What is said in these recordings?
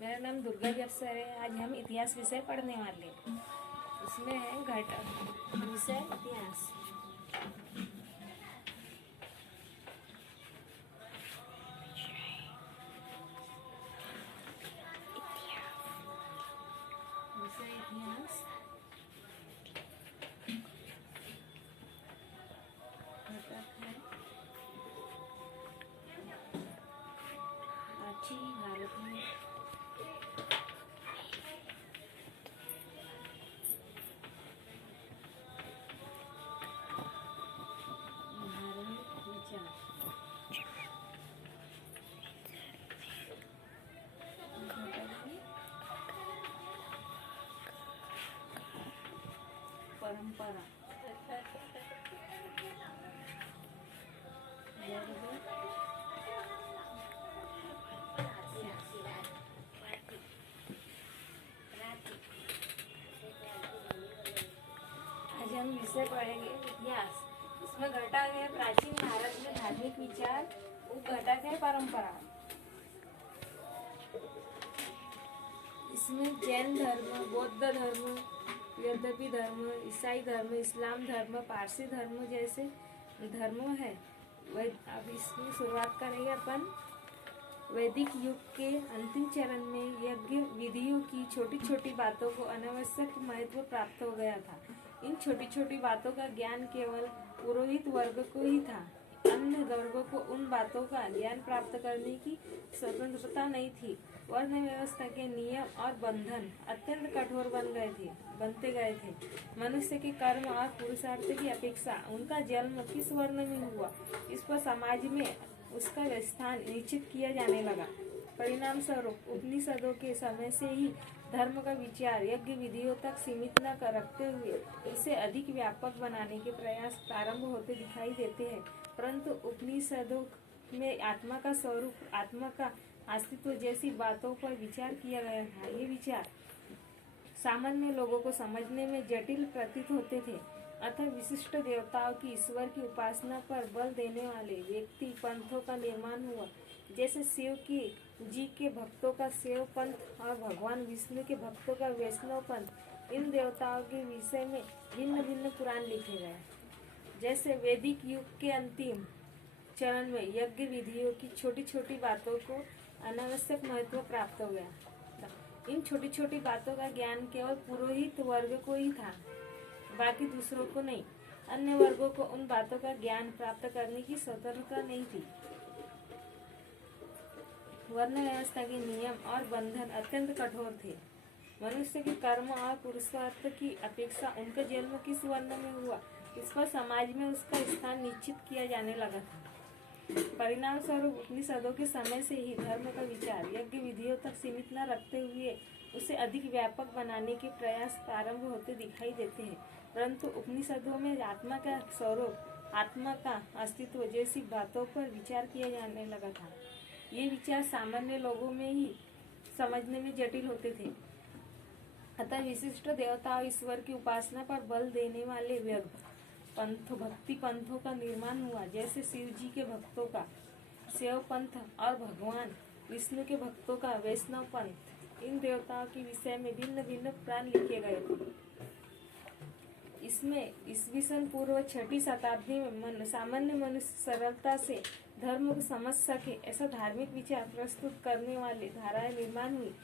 मेरा नाम दुर्गा व्यवसाय है। आज हम इतिहास विषय पढ़ने वाले हैं। उसमें है घटक विषय इतिहास। विषय इतिहास घटक है प्राचीन भारत में धार्मिक विचार। परंपरा आज हम विषय पढ़ेंगे इतिहास। इसमें घटक है प्राचीन भारत में धार्मिक विचार, उप घटक है परंपरा। इसमें जैन धर्म, बौद्ध धर्म, यद्यपि धर्म, ईसाई धर्म, इस्लाम धर्म, पारसी धर्म जैसे धर्म है। अब इसकी शुरुआत करेंगे अपन। वैदिक युग के अंतिम चरण में यज्ञ विधियों की छोटी छोटी बातों को अनावश्यक महत्व प्राप्त हो गया था। इन छोटी छोटी बातों का ज्ञान केवल पुरोहित वर्ग को ही था। अन्य वर्गों को उन बातों का ज्ञान प्राप्त करने की स्वतंत्रता नहीं थी। वर्ण व्यवस्था के नियम और बंधन अत्यंत कठोर बनते गए थे। मनुष्य के कर्म और पुरुषार्थ की अपेक्षा उनका जन्म किस वर्ण में हुआ, इस पर समाज में उसका स्थान निश्चित किया जाने लगा। परिणाम स्वरूप उपनिषदों के समय से ही धर्म का विचार यज्ञ विधियों तक सीमित न कर रखते हुए इसे अधिक व्यापक बनाने के प्रयास प्रारंभ होते दिखाई देते हैं। परंतु उपनिषदों में आत्मा का स्वरूप, आत्मा का अस्तित्व जैसी बातों पर विचार किया गया था। ये विचार सामान्य लोगों को समझने में जटिल प्रतीत होते थे। अतः विशिष्ट देवताओं की, ईश्वर की उपासना पर बल देने वाले व्यक्ति पंथों का निर्माण हुआ। जैसे शिव जी के भक्तों का शैव पंथ और भगवान विष्णु के भक्तों का वैष्णव पंथ। इन देवताओं के विषय में भिन्न भिन्न पुराण लिखे गए। जैसे वैदिक युग के अंतिम चरण में यज्ञ विधियों की छोटी छोटी बातों को अनावश्यक महत्व प्राप्त हो गया। इन छोटी छोटी बातों का ज्ञान केवल पुरोहित वर्ग को ही था, बाकी दूसरों को नहीं। अन्य वर्गों को उन बातों का ज्ञान प्राप्त करने की स्वतंत्रता नहीं थी। वर्ण व्यवस्था के नियम और बंधन अत्यंत कठोर थे। मनुष्य के कर्म और पुरुषार्थ की अपेक्षा उनका जन्म किस वर्ण में हुआ, इस पर समाज में उसका स्थान निश्चित किया जाने लगा था। परिणाम स्वरूप उपनिषदों के समय से ही धर्म का विचार यज्ञ विधियों तक सीमित न रखते हुए उसे अधिक व्यापक बनाने के प्रयास प्रारंभ होते दिखाई देते हैं। परंतु उपनिषदों में आत्मा का स्वरूप, आत्मा का अस्तित्व जैसी बातों पर विचार किया जाने लगा था। ये विचार सामान्य लोगों में ही समझने में जटिल होते थे। अतः विशिष्ट देवताओं, ईश्वर की उपासना पर बल देने वाले भक्ति पंथों का निर्माण हुआ। जैसे शिव जी के भक्तों का शैव पंथ और भगवान विष्णु के भक्तों का वैष्णव पंथ। इन देवताओं के विषय में भिन्न भिन्न पुराण लिखे गए थे। इसमें ईस्वीसन पूर्व 6वीं शताब्दी में सामान्य मनुष्य सरलता से धर्म को समझ सके ऐसा धार्मिक विचार प्रस्तुत करने वाली धाराएं निर्माण हुई।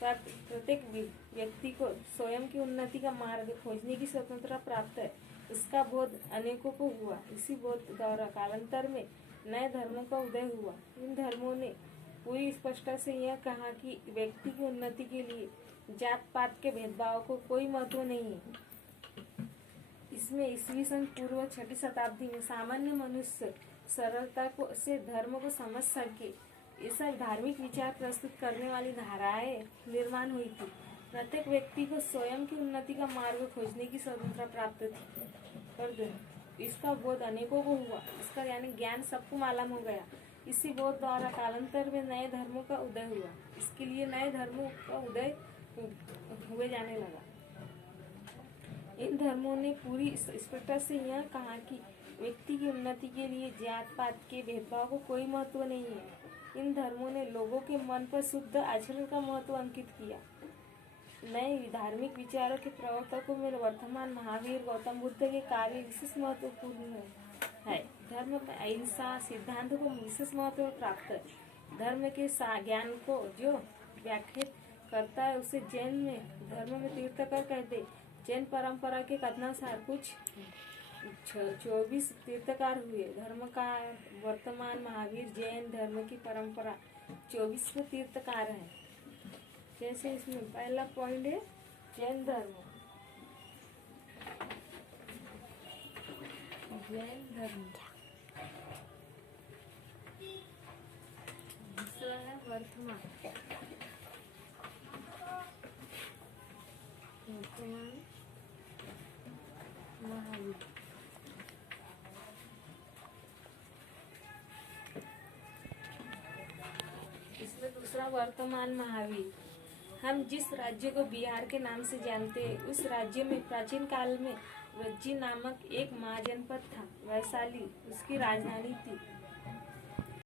प्रत्येक व्यक्ति को स्वयं की उन्नति का मार्ग खोजने की स्वतंत्रता प्राप्त है, इसका बोध अनेकों को हुआ। इसी बोध द्वारा कालांतर में नए धर्मों का उदय हुआ। इन धर्मों ने पूरी स्पष्टता से यह कहा कि व्यक्ति की उन्नति के लिए जात पात के भेदभाव को कोई महत्व नहीं है। इसमें ईस्वीसन पूर्व 6वीं शताब्दी में सामान्य मनुष्य सरलता से धर्म को समझ सके ऐसा धार्मिक विचार प्रस्तुत करने वाली धाराएं निर्माण हुई थी। प्रत्येक व्यक्ति को स्वयं की उन्नति का मार्ग खोजने की स्वतंत्रता प्राप्त थी। पर इसका बोध अनेकों को हुआ, इसका यानी ज्ञान सबको मालूम हो गया। इसी बोध द्वारा कालांतर में नए धर्मों का उदय हुआ। इसके लिए नए धर्मों का उदय हुए जाने लगा। इन धर्मों ने पूरी स्पष्टता से यह कहा कि व्यक्ति की उन्नति के लिए जात पात के भेदभाव को कोई महत्व नहीं है। इन धर्मों ने लोगों के मन पर शुद्ध आचरण का महत्व अंकित किया। नए धार्मिक विचारों के प्रवर्तकों में वर्तमान महावीर गौतम बुद्ध के कार्य विशेष महत्वपूर्ण है। धर्म में अहिंसा सिद्धांत को विशेष महत्व प्राप्त है। धर्म के ज्ञान को जो व्याख्या करता है उसे जैन में धर्म में तीर्थकर कहते। जैन परंपरा के कथनानुसार कुछ 24 तीर्थकार हुए। धर्म का वर्तमान महावीर जैन धर्म की परंपरा 24वें तीर्थकार है। जैसे इसमें पहला पॉइंट है जैन धर्म। जैन धर्म दूसरा है वर्तमान महावीर। इसमें दूसरा वर्तमान महावीर। हम जिस राज्य को बिहार के नाम से जानते हैं उस राज्य में प्राचीन काल में वज्जी नामक एक महाजनपद था। वैशाली उसकी राजधानी थी।